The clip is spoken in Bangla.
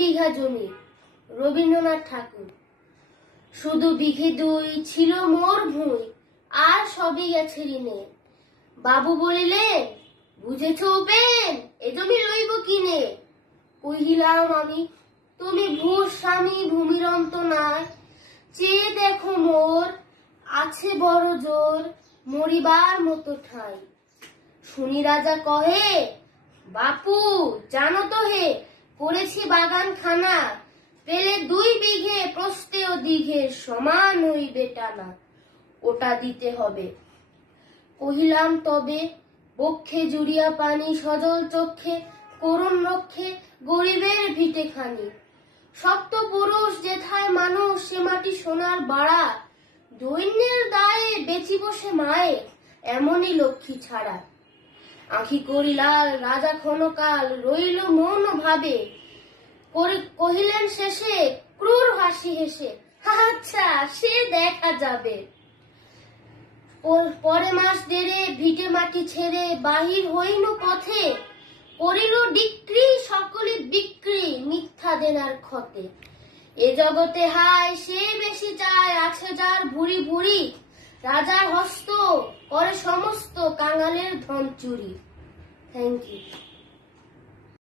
বিঘা জমি। রবীন্দ্রনাথ ঠাকুর। শুধু বিঘে 2 ছিল মোর ভুঁই, আর সবই গেছে ঋণে। বাবু বলিলেন, বুঝেছ উপেন, এ জমি লইব কিনে? কহিলাম আমি, তুমি ভূর স্বামী ভূমির অন্ত নাই, চেয়ে দেখো মোর আছে বড় জোর, মরিবার মতো ঠাই। শুনি রাজা কহে, বাপু জানো তো হে, করেছি বাগান খানা, পেলে 2 বিঘে প্রস্থে ও দীঘে সমান হইবে টানা, ওটা দিতে হবে। কহিলাম তবে, বক্ষে জুড়িয়া পানি, সজল চক্ষে করুণ রক্ষে গরিবের ভিটে খানি। শক্ত পুরুষ যেথায় মানুষ, সে মাটি সোনার বাড়া, দৈন্যের দায়ে বেচি বসে মায়ে, এমনই লক্ষ্মী ছাড়া। আঁখি করিলাল রাজা ক্ষণকাল, রইল মৌন ভাবে, কহিলেন শেষে ক্রূর হাসি হেসে, আচ্ছা সে দেখা যাবে। পরে মাস দেড়ে ভিটে মাটি ছেড়ে বাহির হইল পথে, করিল ডিক্রি সকলে বিক্রি মিথ্যা দেনার ক্ষতে। এ জগতে হায় সে বেশি চায়, আছে যার ভুরি ভুরি, রাজার হস্ত করে সমস্ত কাঙালের ধন চুরি। Thank you.